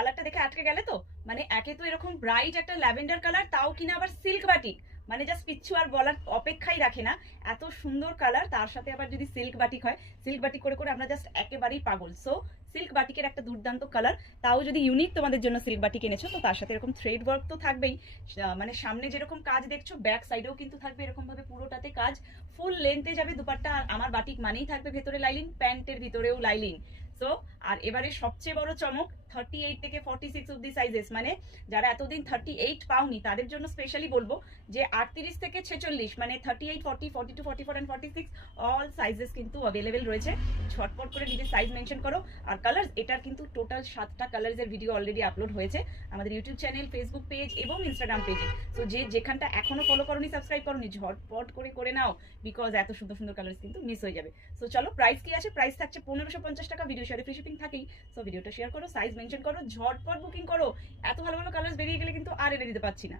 কালারটা দেখে আটকে গেলে তো, মানে একে তো এরকম ব্রাইট একটা ল্যাভেন্ডার কালার, তাও কিনা আবার সিল্ক বাটিক, মানে জাস্ট পিচ্ছু আর বলার অপেক্ষাই রাখে না, এত সুন্দর কালার। তার সাথে আবার যদি সিল্ক বাটিক হয়, সিল্ক বাটিক করে করে আমরা জাস্ট একেবারেই পাগল। সো সিল্ক বাটিকের একটা দুর্দান্ত কালার, তাও যদি ইউনিক তোমাদের জন্য সিল্ক বাটিক এনেছো, তো তার সাথে এরকম থ্রেড ওয়ার্ক তো থাকবেই। মানে সামনে যেরকম কাজ দেখছো, ব্যাক সাইডেও কিন্তু থাকবে এরকম ভাবে পুরোটাতে কাজ, ফুল লেন্থে যাবে দুপাট্টা। আর আমার বাটিক মানেই থাকবে ভেতরে লাইলিং, প্যান্টের ভিতরেও লাইলিং। সো আর এবারে সবচেয়ে বড় চমক, 38 থেকে 46 অব্দি সাইজেস, মানে যারা এতদিন 38 পাওনি তাদের জন্য স্পেশালি বলবো যে 38 থেকে 46, মানে 38, 40, 42, 44 এন্ড 46 অল সাইজেস কিন্তু অ্যাভেলেবেল রয়েছে। ঝটপট করে নিজের সাইজ মেনশন করো। আর কালার্স, এটার কিন্তু টোটাল 7টা কালার্সের ভিডিও অলরেডি আপলোড হয়েছে আমাদের ইউটিউব চ্যানেল, ফেসবুক পেজ এবং ইনস্টাগ্রাম পেজে। সো যে যেখানটা এখনো ফলো করোনি, সাবস্ক্রাইব করোনি, ঝটপট করে নাও, বিকজ এত সুন্দর সুন্দর কালার্স কিন্তু মিস হয়ে যাবে। সো চলো, প্রাইস কি আছে? প্রাইস থাকছে 1550 টাকা, ভিডিও শেয়ারে ফ্রি শিপিং থাকেই। সো ভিডিওটা শেয়ার করো, সাইজ মেনশন করো, ঝটপট বুকিং করো। এত ভালো ভালো কালার্স বেরিয়ে গেলে কিন্তু আর এনে দিতে পারছি না।